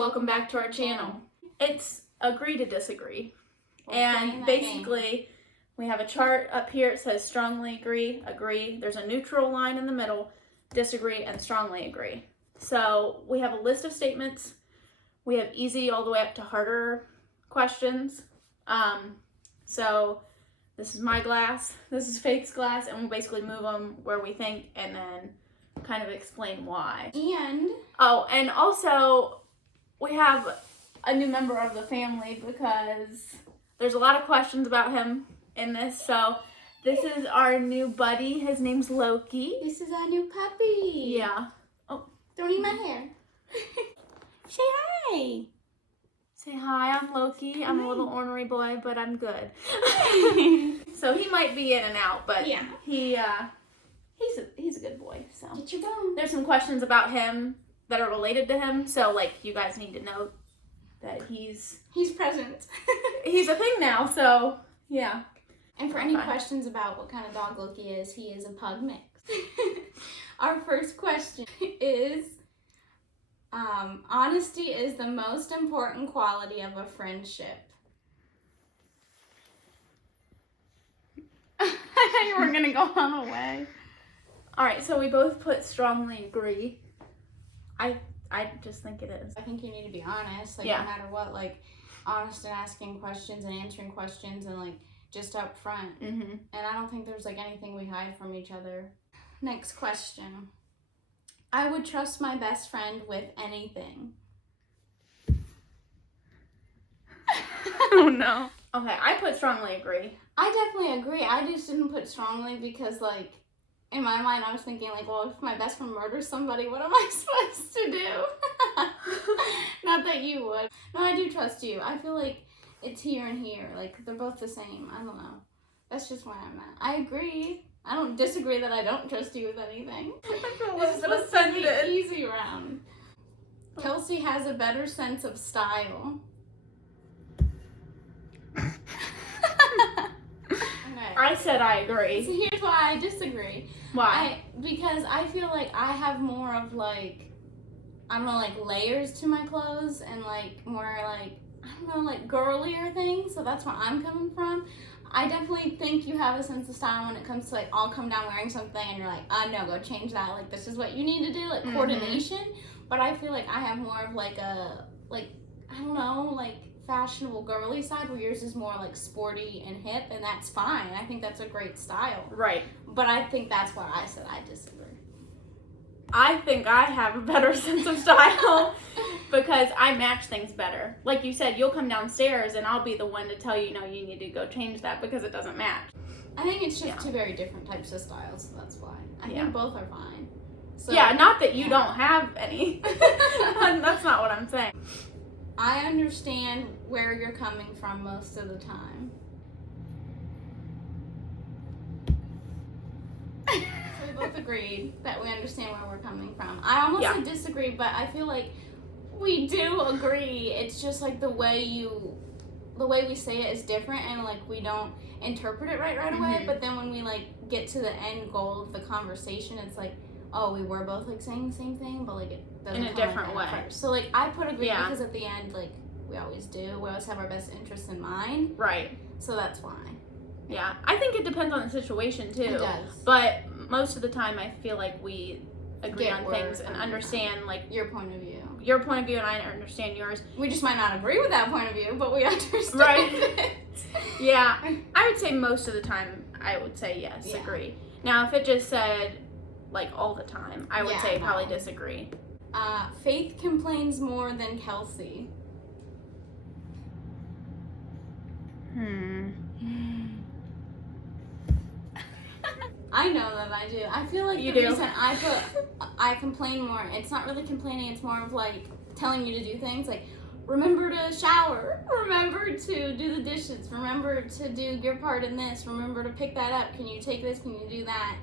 welcome back to our channel. It's agree to disagree. We're And basically, we have a chart up here. It says strongly agree, agree. There's a neutral line in the middle, disagree, and strongly agree. So we have a list of statements. We have easy all the way up to harder questions. So this is my glass, this is Faith's glass, and we basically move them where we think and then kind of explain why. And also we have a new member of the family because there's a lot of questions about him in this. So this is our new buddy. His name's Loki. This is our new puppy. Yeah. Oh, don't eat my hair. Say hi. Say hi, I'm Loki. I'm a little ornery boy, but I'm good. So he might be in and out, but yeah, he's a good boy. So get your bone. There's some questions about him that are related to him. So like you guys need to know that he's present. He's a thing now. So yeah. And for any questions about what kind of dog Loki is, he is a pug mix. Our first question is, honesty is the most important quality of a friendship. I thought you were going to go on away. All right, so we both put strongly agree. I just think it is. I think you need to be honest, no matter what, honest in asking questions and answering questions and just up front. Mm-hmm. And I don't think there's anything we hide from each other. Next question. I would trust my best friend with anything. Oh no. Okay, I put strongly agree. I definitely agree. I just didn't put strongly because in my mind I was thinking well, if my best friend murders somebody, what am I supposed to do? Not that you would. No, I do trust you. I feel like it's here and here. They're both the same. I don't know. That's just where I'm at. I agree. I don't disagree that I don't trust you with anything. I feel this is supposed to be an easy round. Kelsie has a better sense of style. Okay. I said I agree. So here's why I disagree. Why? Because I feel like I have more of I don't know, layers to my clothes and more I don't know, girlier things. So that's where I'm coming from. I definitely think you have a sense of style when it comes to I'll come down wearing something and you're no, go change that. This is what you need to do, coordination. But I feel I have more of a I don't know, fashionable girly side where yours is more sporty and hip, and that's fine. I think that's a great style. Right. But I think that's where I said I disagree. I think I have a better sense of style because I match things better. Like you said, you'll come downstairs and I'll be the one to tell you, no, you need to go change that because it doesn't match. I think it's just two very different types of styles, so that's why. I think both are fine. So, yeah, not that you don't have any. That's not what I'm saying. I understand where you're coming from most of the time. So we both agreed that we understand where we're coming from. I almost said disagree, but I feel we do agree. It's just the way we say it is different, and we don't interpret it right away. But then when we get to the end goal of the conversation, it's oh, we were both saying the same thing, but it doesn't in a different way. So I put agree because at the end we always do. We always have our best interests in mind. Right. So that's why. Yeah, I think it depends on the situation too. It does. But most of the time, I feel we agree on things and understand your point of view. Your point of view, and I understand yours. We just might not agree with that point of view, but we understand it. Yeah, I would say most of the time, I would say yes, agree. Now, if it just said all the time, I would say probably disagree. Faith complains more than Kelsie. I know that I do. I feel you the do. reason I complain more, it's not really complaining, it's more of telling you to do things remember to shower, remember to do the dishes, remember to do your part in this, remember to pick that up, can you take this, can you do that?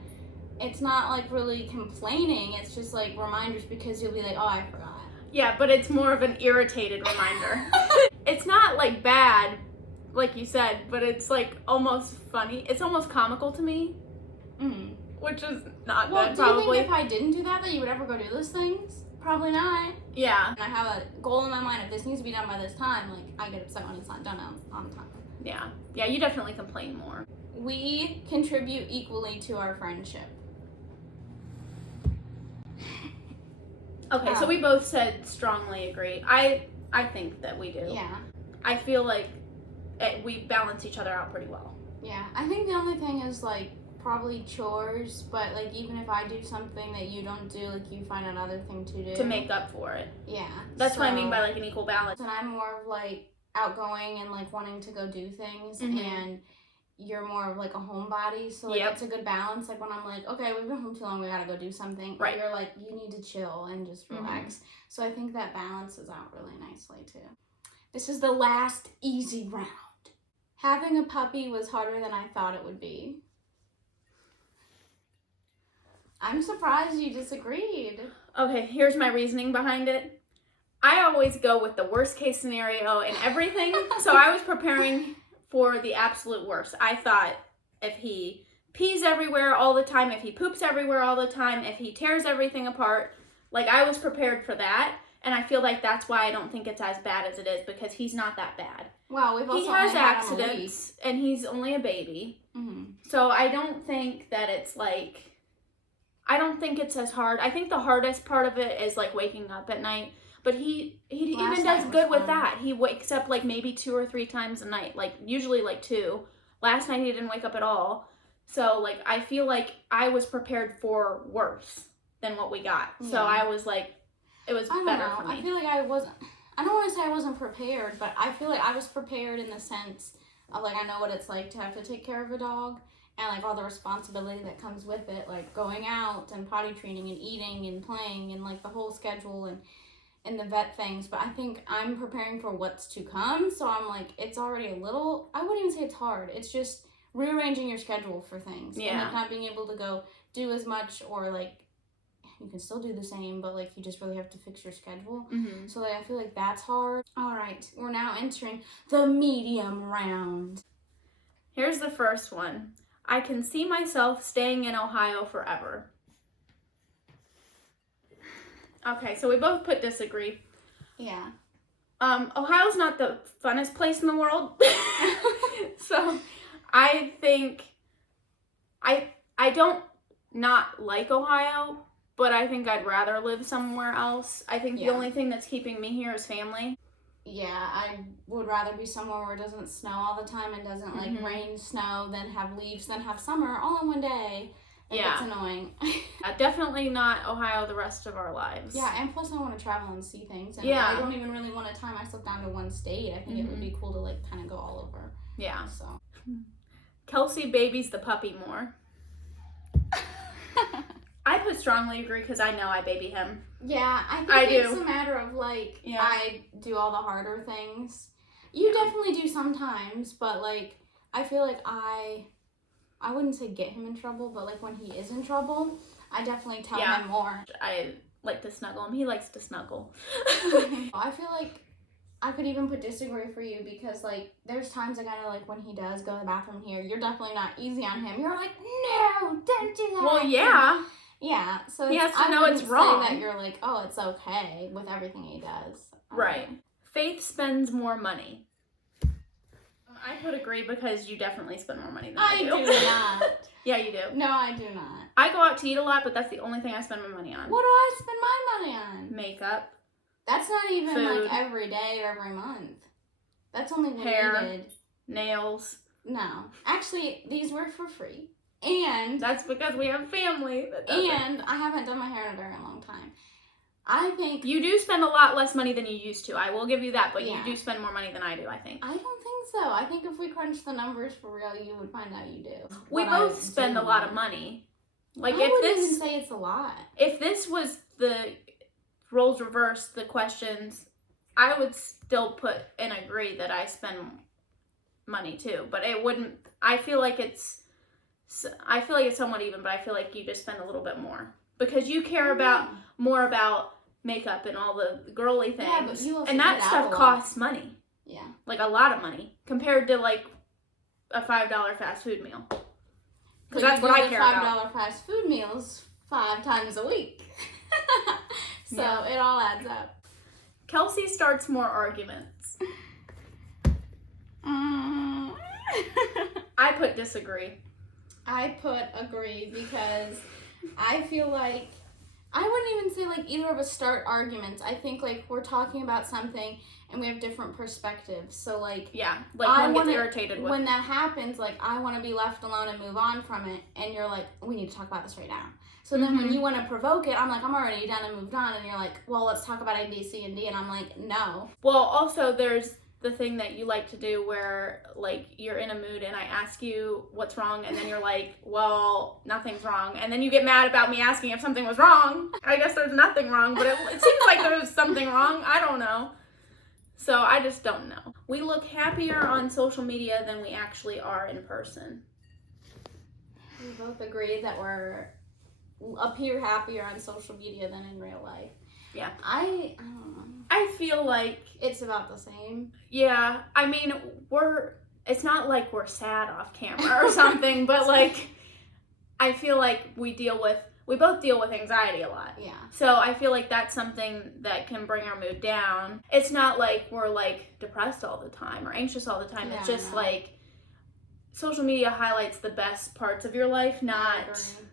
It's not really complaining, it's just reminders because you'll be oh, I forgot. Yeah, but it's more of an irritated reminder. It's not bad, like you said, but it's almost funny. It's almost comical to me. Mm-hmm. Which is not well, good, probably. Do you think if I didn't do that you would ever go do those things? probably not. Yeah. And I have a goal in my mind. If this needs to be done by this time, like, I get upset when it's not done on time. Yeah. Yeah, you definitely complain more. We contribute equally to our friendship. Okay, so we both said strongly agree. I think that we do. Yeah. I feel like we balance each other out pretty well. Yeah. I think the only thing is, like, probably chores, but, like, even if I do something that you don't do, like, you find another thing to do. To make up for it. Yeah. That's what I mean by, like, an equal balance. And I'm more of, like, outgoing and, like, wanting to go do things, and you're more of, like, a homebody, so, like, it's a good balance. Like, when I'm like, okay, we've been home too long, we gotta go do something. Right. You're like, you need to chill and just relax. So I think that balances out really nicely, too. This is the last easy round. Having a puppy was harder than I thought it would be. I'm surprised you disagreed. Okay, here's my reasoning behind it. I always go with the worst case scenario and everything, so I was preparing for the absolute worst. I thought if he pees everywhere all the time, if he poops everywhere all the time, if he tears everything apart, like, I was prepared for that, and I feel like that's why I don't think it's as bad as it is, because he's not that bad. Wow, we've also he has only had him a accidents, and he's only a baby, Mm-hmm. so I don't think that it's like, I don't think it's as hard. I think the hardest part of it is, like, waking up at night. But he even does good with that. He wakes up, like, maybe 2 or 3 times a night. Like, usually, like, 2. Last night he didn't wake up at all. So, like, I feel like I was prepared for worse than what we got. Yeah. So I was like, it was better for me. I feel like I wasn't, I don't want to say I wasn't prepared, but I feel like I was prepared in the sense of, like, I know what it's like to have to take care of a dog. And, like, all the responsibility that comes with it, like going out and potty training and eating and playing and, like, the whole schedule and the vet things. But I think I'm preparing for what's to come. So I'm like, it's already a little, I wouldn't even say it's hard. It's just rearranging your schedule for things. Yeah. And, like, not being able to go do as much, or, like, you can still do the same, but, like, you just really have to fix your schedule. Mm-hmm. So, like, I feel like that's hard. All right. We're now entering the medium round. Here's the first one. I can see myself staying in Ohio forever. Okay, so we both put disagree. Yeah. Ohio's not the funnest place in the world. So I think I don't not like Ohio, but I think I'd rather live somewhere else. I think the only thing that's keeping me here is family. Yeah, I would rather be somewhere where it doesn't snow all the time and doesn't, like, rain, snow, then have leaves, then have summer all in one day. It's annoying. Definitely not Ohio the rest of our lives. Yeah, and plus I want to travel and see things. And I don't even really want to tie myself down to one state. I think it would be cool to, like, kind of go all over. Yeah. So. Kelsie babies the puppy more. I put strongly agree because I know I baby him. Yeah, I think it's a matter of, like, I do all the harder things. You definitely do sometimes, but, like, I feel like I wouldn't say get him in trouble, but, like, when he is in trouble, I definitely tell him more. I like to snuggle him. He likes to snuggle. I feel like I could even put disagree for you because, like, there's times I kind of, like, when he does go to the bathroom here, you're definitely not easy on him. You're like, no, don't do that. Well, yeah. Yeah, so he has to know it's wrong. Say that you're like, oh, it's okay with everything he does. Right. Faith spends more money. I put agree because you definitely spend more money than I do. I do not. Yeah, you do. No, I do not. I go out to eat a lot, but that's the only thing I spend my money on. What do I spend my money on? Makeup. That's not even food, like every day or every month. That's only when hair, needed. Nails. No. Actually, these were for free. And that's because we have family. And I haven't done my hair in a very long time. I think you do spend a lot less money than you used to. I will give you that, but you do spend more money than I do, I think. I don't think so. I think if we crunch the numbers for real, you would find out you do. We both spend a lot of money. Like I wouldn't even say it's a lot. If this was the roles reversed, the questions, I would still put and agree that I spend money too. But it wouldn't. I feel like it's somewhat even, but I feel like you just spend a little bit more because you care more about makeup and all the girly things, and that stuff costs money. Yeah, like a lot of money compared to like a $5 fast food meal. Because that's what I care about. $5 fast food meals 5 times a week. So Yeah. it all adds up. Kelsie starts more arguments. I put disagree. I put agree because I feel like I wouldn't even say like either of us start arguments. I think like we're talking about something and we have different perspectives. So like Yeah, like I one gets wanna- irritated with. when that happens, like I want to be left alone and move on from it, and you're like, we need to talk about this right now. So then when you want to provoke it, I'm like, I'm already done and moved on, and you're like, well, let's talk about A, B, C, and D, and I'm like, no. Well, also there's the thing that you like to do where like you're in a mood and I ask you what's wrong and then you're like, well, nothing's wrong, and then you get mad about me asking if something was wrong. I guess there's nothing wrong, but it seems like there's something wrong. I don't know. So I just don't know. We look happier on social media than we actually are in person. We both agree that we're appear happier on social media than in real life. Yeah. I don't know. I feel like, It's about the same. yeah, I mean, it's not like we're sad off camera or something, but like, I feel like we both deal with anxiety a lot. Yeah. So I feel like that's something that can bring our mood down. It's not like we're like depressed all the time or anxious all the time. It's Yeah, just no. like social media highlights the best parts of your life, I not agree.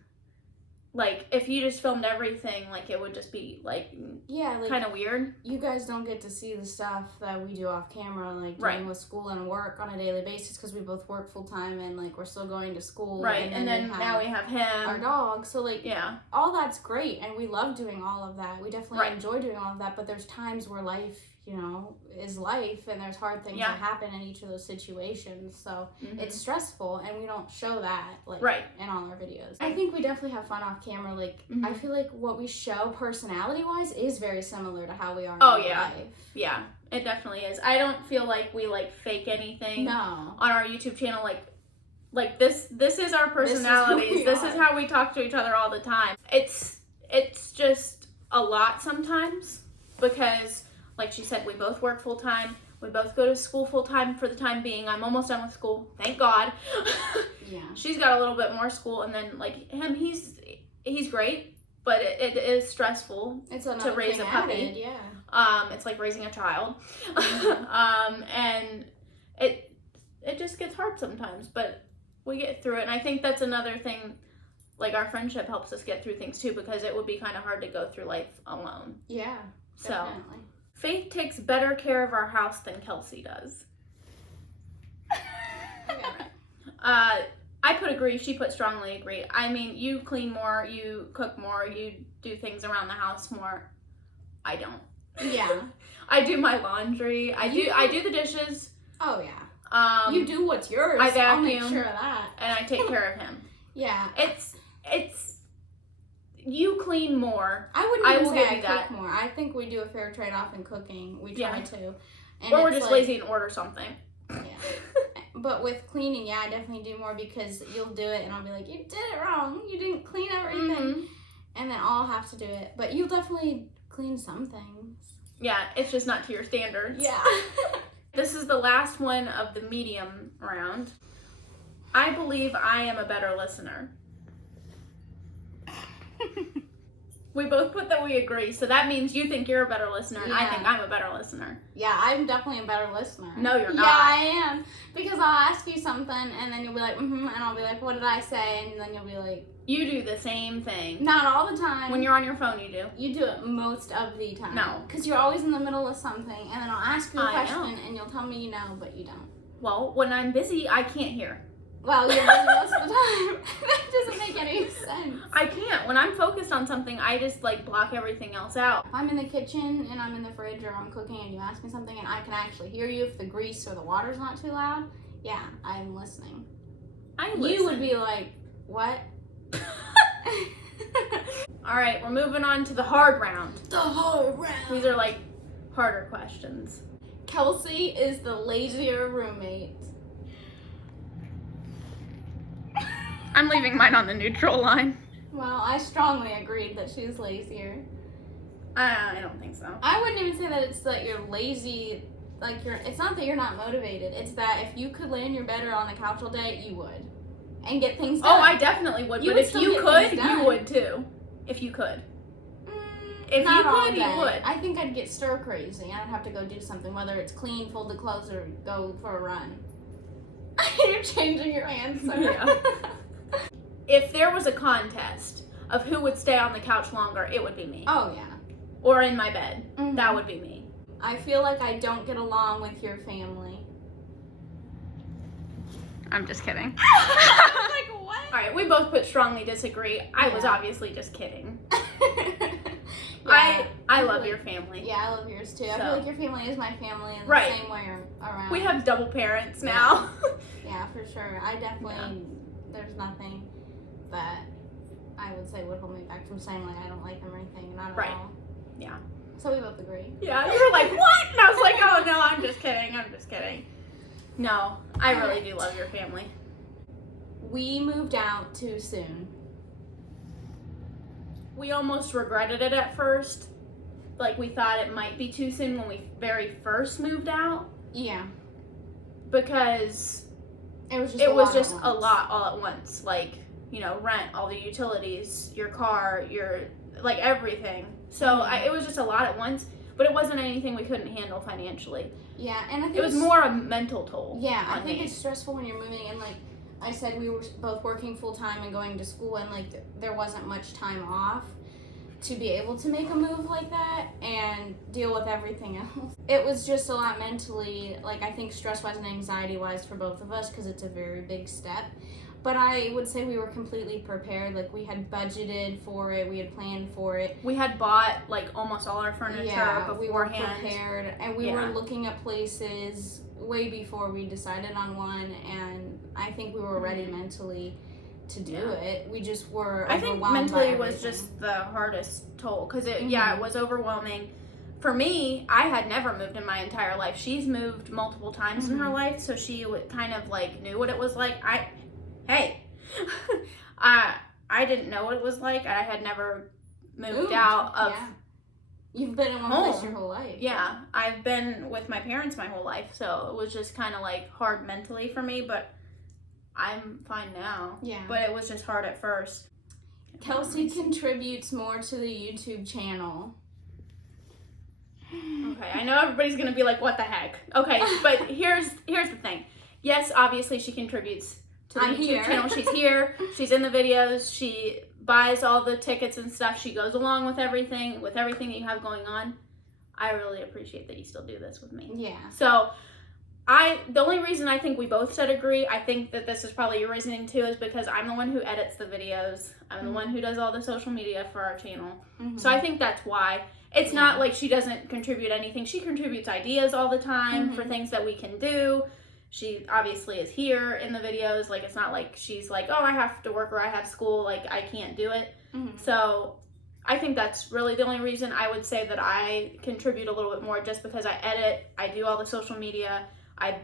like if you just filmed everything, like it would just be like Yeah, like kind of weird. you guys don't get to see the stuff that we do off camera, like Right. dealing with school and work on a daily basis because we both work full time and like we're still going to school. Right. And then now we have our him. dog. So like Yeah. all that's great and we love doing all of that. We definitely Right. enjoy doing all of that, but there's times where life, you know, is life and there's hard things Yeah. that happen in each of those situations. So Mhm. it's stressful and we don't show that like Right. in all our videos. I think we definitely have fun off camera. Like Mhm. I feel like what we show personality wise is very similar to how we are in Oh, real yeah. life. Yeah, it definitely is. I don't feel like we like fake anything No. on our YouTube channel. Like this is our personalities. This is who This we is are. how we talk to each other all the time. It's just a lot sometimes because, like she said, we both work full time. We both go to school full time for the time being. I'm almost done with school, thank God. Yeah. She's got a little bit more school, and then like him, he's great, but it is stressful. It's another raise thing a puppy. added, yeah. It's like raising a child. Mm-hmm. And it just gets hard sometimes, but we get through it. And I think that's another thing, like our friendship helps us get through things too, because it would be kind of hard to go through life alone. Yeah. So Definitely. Faith takes better care of our house than Kelsie does. Yeah. I put agree, she put strongly agree. I mean, you clean more, you cook more, you do things around the house more. I don't. Yeah. I do my laundry. I You do the dishes. Oh yeah. You do what's yours. I I'll make vacuum. sure of that. And I take care of him. Yeah. It's you clean more, I wouldn't I even will say give I you cook that. more. I think we do a fair trade off in cooking. We try Yeah. to. And or we're it's just like- lazy and order something. Yeah. But with cleaning, yeah, I definitely do more because you'll do it and I'll be like, you did it wrong. You didn't clean everything. Mhm. And then I'll have to do it. But you'll definitely clean some things. Yeah, it's just not to your standards. Yeah. This is the last one of the medium round. I believe I am a better listener. We both put that we agree, so that means you think you're a better listener, and I Yeah. think I'm a better listener. Yeah, I'm definitely a better listener. No, you're Yeah, not. I am. Because I'll ask you something and then you'll be like, and I'll be like, what did I say? And then you'll be like, You do the same thing. not all the time. When you're on your phone, you do. You do it most of the time. No. Because you're always in the middle of something and then I'll ask you a I question know. and you'll tell me you know, but you don't. Well, when I'm busy, I can't hear. Well, you're busy most of the time. That doesn't make any sense. I can't. When I'm focused on something, I just like block everything else out. If I'm in the kitchen and I'm in the fridge or I'm cooking and you ask me something and I can actually hear you if the grease or the water's not too loud, yeah, I'm listening. I You would listen. be like, what? All right, we're moving on to the hard round. The whole round. These are like harder questions. Kelsie is the lazier roommate. I'm leaving mine on the neutral line. Well, I strongly agreed that she's lazier. I don't think so. I wouldn't even say that it's that you're lazy. Like it's not that you're not motivated. It's that if you could lay in your bed or on the couch all day, you would, and get things done. Oh, I definitely would. You But would if still you get could, things you done. would too. If you could. If Not you all could, you day. would. I think I'd get stir crazy. I'd have to go do something, whether it's clean, fold the clothes, or go for a run. You're changing your answer. Yeah. If there was a contest of who would stay on the couch longer, it would be me. Oh, yeah. Or in my bed. Mhm. That would be me. I feel like I don't get along with your family. I'm just kidding. Like, what? All right, we both put strongly disagree. I was Yeah. obviously just kidding. Yeah, I love your family. Yeah, I love yours too. I So. feel like your family is my family in the Right. same way around. We have double parents now. Yeah, for sure. I definitely, there's nothing that I would say would hold me back from saying, like, I don't like them or anything. Not at Right. all. Yeah. So we both agree. Yeah, you were like, what? And I was like, oh, no, I'm just kidding. I'm just kidding. No, I really do love your family. We moved out too soon. We almost regretted it at first. Like, we thought it might be too soon when we very first moved out. Yeah. Because It was just it a was lot just at a once. lot all at once. Like, you know, rent, all the utilities, your car, like, everything. So it was just a lot at once. But it wasn't anything we couldn't handle financially. Yeah, and I think It was more a mental toll. Yeah, I on think me. it's stressful when you're moving, and like I said, we were both working full time and going to school, and like there wasn't much time off to be able to make a move like that and deal with everything else. It was just a lot mentally, like I think stress-wise and anxiety-wise for both of us, because it's a very big step. But I would say we were completely prepared. Like, we had budgeted for it. We had planned for it. We had bought, like, almost all our furniture beforehand. We were prepared. And we Yeah. were looking at places way before we decided on one. And I think we were ready mentally to do it. We just were I think overwhelmed mentally by it was everything. just the hardest toll. Because, it was overwhelming. For me, I had never moved in my entire life. She's moved multiple times in her life. So she kind of, like, knew what it was like. I didn't know what it was like. I had never moved out of You've been in one home. place your whole life. Yeah, I've been with my parents my whole life, so it was just kind of like hard mentally for me, but I'm fine now. Yeah. But it was just hard at first. Kelsie contributes more to the YouTube channel. Okay, I know everybody's gonna be like, what the heck? Okay, but here's the thing. Yes, obviously she contributes to the YouTube channel. She's here. She's in the videos. She buys all the tickets and stuff. She goes along with everything that you have going on. I really appreciate that you still do this with me. Yeah. So, the only reason I think we both said agree, I think that this is probably your reasoning too, is because I'm the one who edits the videos. I'm the one who does all the social media for our channel. So I think that's why. It's not like she doesn't contribute anything. She contributes ideas all the time for things that we can do. She obviously is here in the videos. Like, it's not like she's like, oh, I have to work or I have school. Like, I can't do it. So I think that's really the only reason I would say that I contribute a little bit more, just because I edit, I do all the social media, I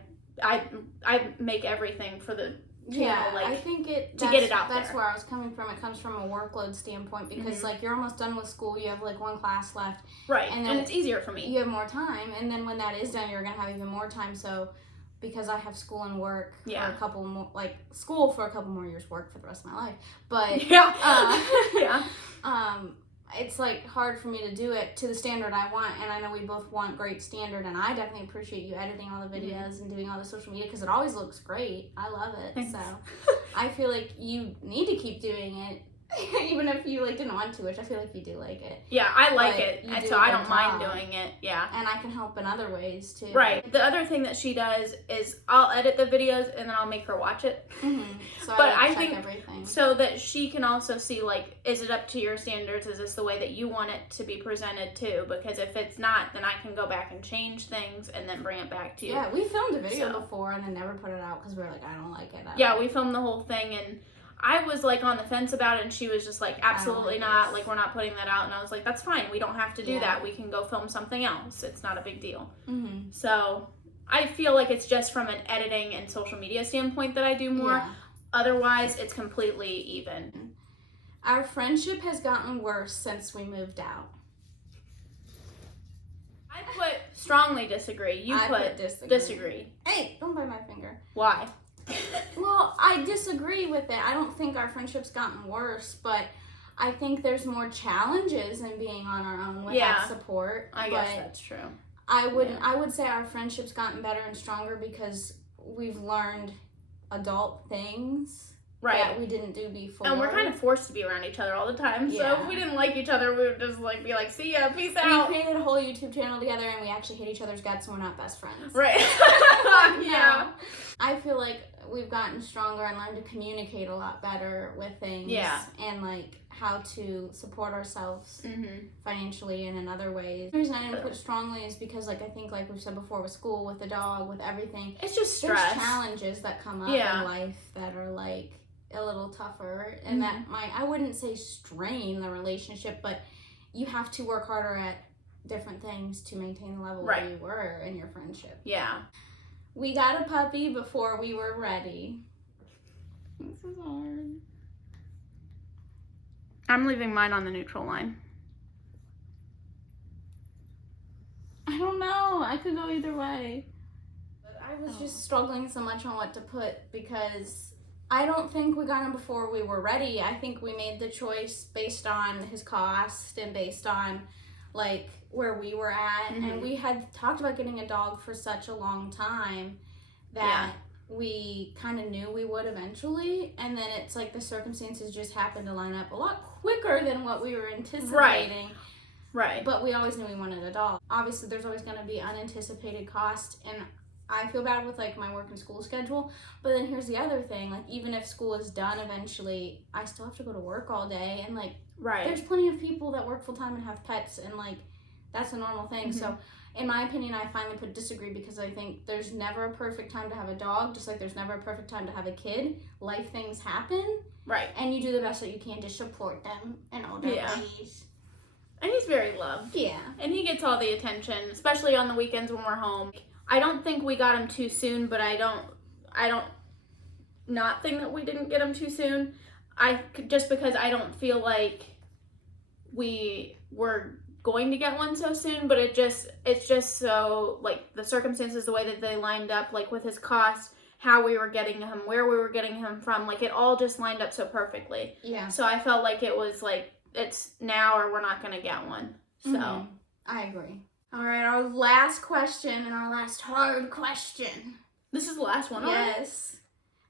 make everything for the channel, I think to get it out that's there. where I was coming from. It comes from a workload standpoint, because like you're almost done with school, you have like one class left, Right, and and it's easier for me. you have more time, and then when that is done, you're gonna have even more time. So because I have school and work for a couple more, like school for a couple more years, work for the rest of my life, but it's like hard for me to do it to the standard I want, and I know we both want great standard, and I definitely appreciate you editing all the videos and doing all the social media, because it always looks great. I love it. Thanks. So I feel like you need to keep doing it, even if you like didn't want to, which I feel like you do like it. Yeah, I like But it, you and do so a I good don't mind job. doing it. Yeah. And I can help in other ways too. Right. The other thing that she does is I'll edit the videos and then I'll make her watch it. So But I I check think everything. so that she can also see, like, is it up to your standards? Is this the way that you want it to be presented too? Because if it's not, then I can go back and change things and then bring it back to you. Yeah, we filmed a video So. before and then never put it out because we were like, I don't like it. Yeah, we filmed the whole thing, and I was like on the fence about it, and she was just like, absolutely not. Like, we're not putting that out. And I was like, that's fine. We don't have to do that. We can go film something else. It's not a big deal. So I feel like it's just from an editing and social media standpoint that I do more. Yeah. Otherwise, it's completely even. Our friendship has gotten worse since we moved out. I put strongly disagree. You I put disagree. Hey, don't bite my finger. Why? Well, I disagree with it. I don't think our friendship's gotten worse, but I think there's more challenges in being on our own without support. I guess that's true. I would say our friendship's gotten better and stronger because we've learned adult things that we didn't do before. And we're kind of forced to be around each other all the time. So if we didn't like each other, we would just like be like, see ya, peace out. We created a whole YouTube channel together and we actually hate each other's guts and we're not best friends. Right. Yeah. I feel like we've gotten stronger and learned to communicate a lot better with things. Yeah. And like how to support ourselves financially and in other ways. The reason I didn't put strongly is because like I think like we've said before with school, with the dog, with everything. It's just stress. There's challenges that come up in life that are like a little tougher and that might, I wouldn't say strain the relationship, but you have to work harder at different things to maintain the level where you were in your friendship. Yeah. We got a puppy before we were ready. This is hard. I'm leaving mine on the neutral line. I don't know. I could go either way. But I was just struggling so much on what to put because I don't think we got him before we were ready. I think we made the choice based on his cost and based on like where we were at. And we had talked about getting a dog for such a long time that we kind of knew we would eventually. And then it's like the circumstances just happened to line up a lot quicker than what we were anticipating. Right. But we always knew we wanted a dog. Obviously, there's always going to be unanticipated cost, and I feel bad with like my work and school schedule. But then here's the other thing: like even if school is done eventually, I still have to go to work all day, and like there's plenty of people that work full time and have pets, and like that's a normal thing. So, in my opinion, I finally put disagree because I think there's never a perfect time to have a dog, just like there's never a perfect time to have a kid. Life things happen, and you do the best that you can to support them in all their ways. And he's very loved. Yeah. And he gets all the attention, especially on the weekends when we're home. I don't think we got him too soon, but I don't not think that we didn't get him too soon. Just because I don't feel like we were going to get one so soon, but it's just so like the circumstances, the way that they lined up, like with his cost, how we were getting him, where we were getting him from, like it all just lined up so perfectly. Yeah. So I felt like it was like it's now or we're not gonna get one. So I agree. All right, our last question and our last hard question. This is the last one. Yes.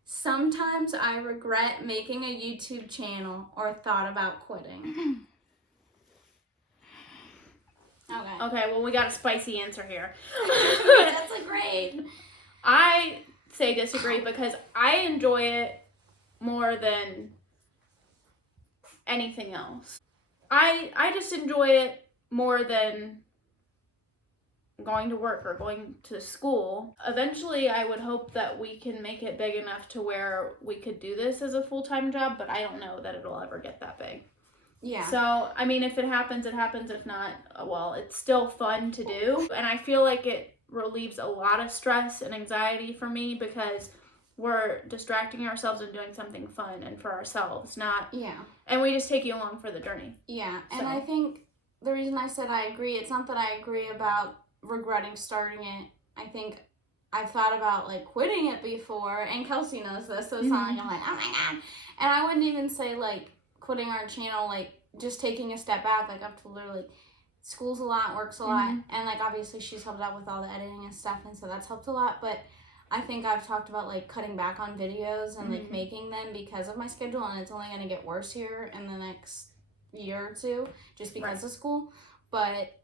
Sometimes I regret making a YouTube channel or thought about quitting. Okay, well, we got a spicy answer here. That's a great. I say disagree because I enjoy it more than anything else. I just enjoy it more than going to work or going to school. Eventually, I would hope that we can make it big enough to where we could do this as a full-time job, but I don't know that it'll ever get that big. Yeah. So, I mean, if it happens, it happens. If not, well, it's still fun to do. And I feel like it relieves a lot of stress and anxiety for me because we're distracting ourselves and doing something fun and for ourselves, not... Yeah. And we just take you along for the journey. Yeah, and I think the reason I said I agree, it's not that I agree about regretting starting it. I think I've thought about, like, quitting it before, and Kelsie knows this, so it's not like I'm like, oh my god. And I wouldn't even say, like, quitting our channel, like, just taking a step back, like, I've told her, like, school's a lot, work's a lot, and, like, obviously she's helped out with all the editing and stuff, and so that's helped a lot, but I think I've talked about, like, cutting back on videos and, like, making them because of my schedule, and it's only going to get worse here in the next year or two just because of school, but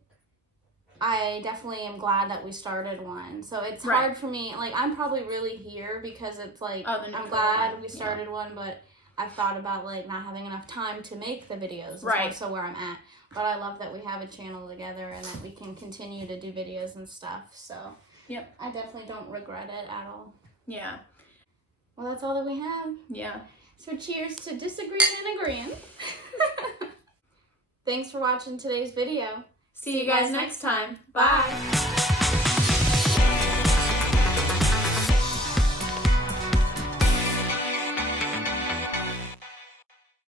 I definitely am glad that we started one. So it's hard for me, like, I'm probably really here because it's, like, I'm glad we started one, but I've thought about, like, not having enough time to make the videos. So where I'm at. But I love that we have a channel together and that we can continue to do videos and stuff, so... Yep. I definitely don't regret it at all. Yeah. Well, that's all that we have. Yeah. So cheers to disagreeing and agreeing. Thanks for watching today's video. See you guys next time. Bye.